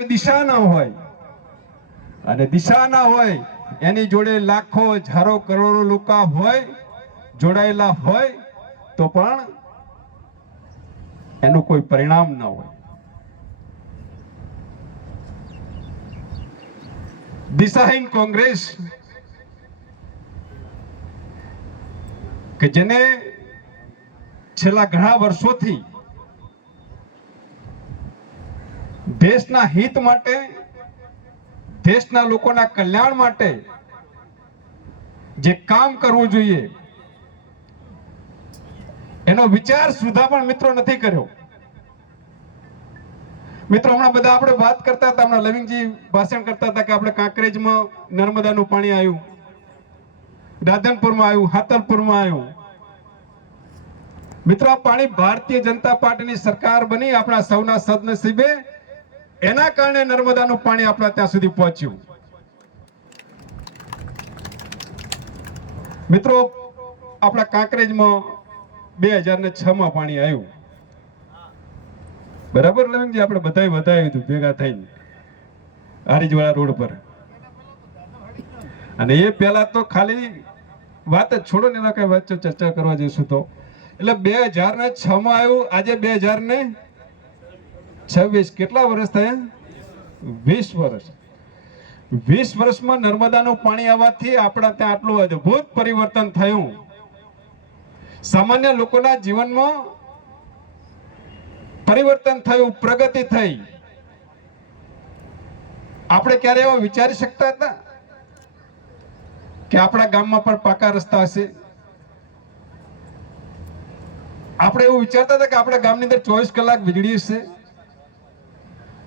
દિશા ના હોય, અને દિશા ના હોય એની જોડે લાખો હજારો કરોડો લોકો હોય, જોડાયેલા હોય, તો પણ એનું કોઈ પરિણામ ના હોય. દિશાહીન કોંગ્રેસ કે જેને છેલ્લા ઘણા વર્ષોથી દેશના હિત માટે, દેશના લોકોના કલ્યાણ માટે જે કામ કરવું જોઈએ એનો વિચાર સુધા પણ મિત્રો નથી કર્યો. મિત્રો હમણાં બધા આપણે વાત કરતા હતા, હમણાં લવિંગજી ભાષણ કરતા હતા કે આપણે કાંકરેજમાં નર્મદાનું પાણી આવ્યું, રાધનપુરમાં આવ્યું, હાતલપુરમાં આવ્યું. મિત્રો આ પાણી ભારતીય જનતા પાર્ટીની સરકાર બની આપણા સૌના સદનસીબે, એના કારણે નર્મદાનું પાણી આપણા ત્યાં સુધી પહોંચ્યું. મિત્રો આપણા કાંકરેજમાં 2006 માં પાણી આવ્યું, બરાબર લવિંગજી? આપણે બધાએ વધાવ્યું હતું ભેગા થઈને હારીજવાળા રોડ પર. અને એ પહેલા તો ખાલી વાત જ છોડો ને, એના કઈ વાત ચર્ચા કરવા જઈશું તો એટલે 2006 માં આવ્યું. આજે 2026, કેટલા વર્ષ થયા? 20 વર્ષ. 20 વર્ષમાં નર્મદાનું પાણી આવવાથી આપણા ત્યાં આટલું અદ્ભુત પરિવર્તન થયું. સામાન્ય લોકોના જીવનમાં પરિવર્તન થયું, પ્રગતિ થઈ. આપણે ક્યારે એવા વિચારી શકતા હતા કે આપણા ગામમાં પણ પાકા રસ્તા હશે? આપણે એવું વિચારતા હતા કે આપણા ગામની અંદર 24 કલાક વીજળી હશે?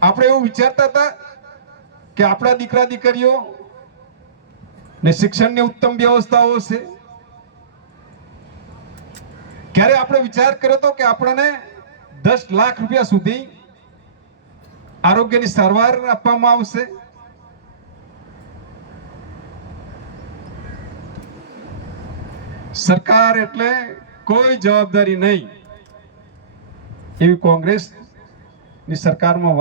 આપણે એવું વિચારતા હતા કે આપણા દીકરા દીકરીઓ ને શિક્ષણની ઉત્તમ વ્યવસ્થાઓ હશે? ક્યારે આપણે વિચાર કર્યો હતો કે આપણને 10 લાખ રૂપિયા સુધી આરોગ્યની સારવાર આપવામાં આવશે? સરકાર એટલે કોઈ જવાબદારી નહીં એવી કોંગ્રેસની સરકારમાં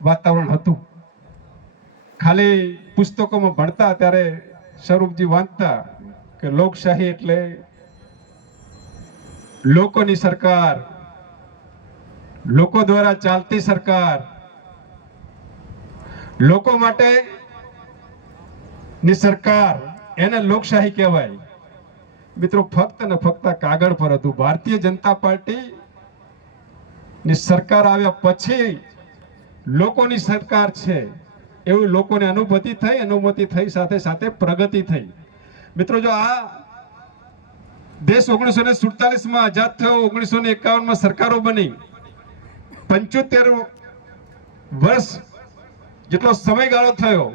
વાતાવરણ હતું. ખાલી પુસ્તકોમાં ભણતા ત્યારે સ્વરૂપજી વાંચતા કે લોકશાહી એટલે લોકોની સરકાર, લોકો દ્વારા ચાલતી સરકાર, લોકો માટે ની સરકાર, એને લોકશાહી કહેવાય. મિત્રો ફક્ત ને ફક્ત કાગળ પર હતું. ભારતીય જનતા પાર્ટી ની સરકાર આવ્યા પછી લોકોની સરકાર છે એવું લોકોને અનુભૂતિ થઈ, સાથે સાથે પ્રગતિ થઈ. મિત્રો જો આ દેશ 1947 માં આઝાદ થયો, 1951 માં સરકારો બની, 75 વર્ષ જેટલો સમયગાળો થયો,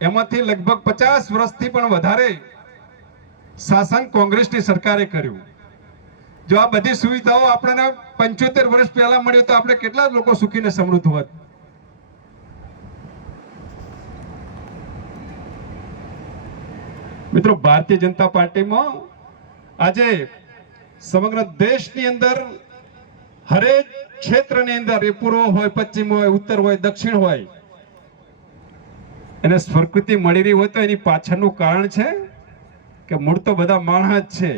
એમાંથી લગભગ 50 વર્ષથી પણ વધારે શાસન કોંગ્રેસની સરકારે કર્યું. જો આ બધી સુવિધાઓ આપણને 75 વર્ષ પહેલા મળી તો આપણે કેટલા લોકો સુખી ને સમૃદ્ધ હોત? મિત્રો ભારતીય જનતા પાર્ટીમાં આજે સમગ્ર દેશની અંદર હરેક ક્ષેત્રની અંદર, એ પૂર્વ હોય, પશ્ચિમ હોય, ઉત્તર હોય, દક્ષિણ હોય, એને સ્વીકૃતિ મળી રહી હોય તો એની પાછળનું કારણ છે કે મૂળ તો બધા માણસ જ છે.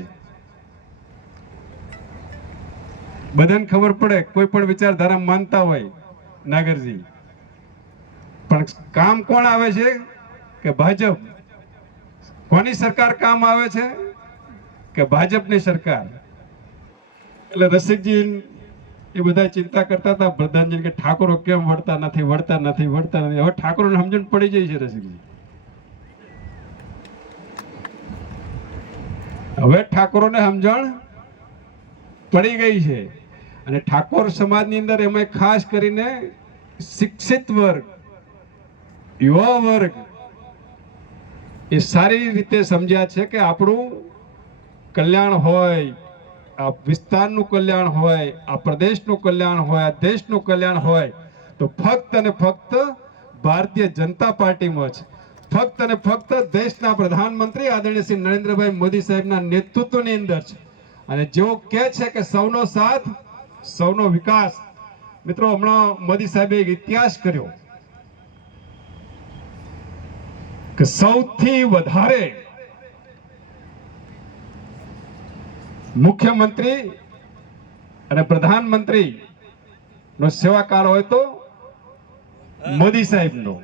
બધાને ખબર પડે, કોઈ પણ વિચારધારા માનતા હોય નાગરજી, પણ કામ કોણ આવે છે કે ભાજપ? કોની સરકાર કામ આવે છે કે ભાજપની સરકાર? એટલે રસિકજી એ બધા ચિંતા કરતા હતા પ્રધાનજી કે ઠાકોરો કેમ વળતા નથી. હવે ઠાકોરોને સમજણ પડી જાય છે રસિકજી. હવે ઠાકોરોને સમજણ પડી ગઈ છે. અને ઠાકોર સમાજની અંદર એમાં ખાસ કરીને શિક્ષિત વર્ગ, યુવા વર્ગ એ સારી રીતે સમજ્યા છે કે આપણું કલ્યાણ હોય, આ વિસ્તારનું કલ્યાણ હોય, આ પ્રદેશનું કલ્યાણ હોય, આ દેશનું કલ્યાણ હોય તો ફક્ત અને ફક્ત ભારતીય જનતા પાર્ટીમાં છે. ફક્ત અને ફક્ત દેશના પ્રધાનમંત્રી આદરણીય શ્રી નરેન્દ્રભાઈ મોદી સાહેબના નેતૃત્વની અંદર છે. અને જેઓ કહે છે કે સૌનો સાથ, સૌનો વિકાસ, મિત્રો હમણાં મોદી સાહેબે એક ઇતિહાસ કર્યો કે સૌથી વધારે મુખ્યમંત્રી અને પ્રધાનમંત્રી નો સેવાકાળ હોય તો મોદી સાહેબ નો,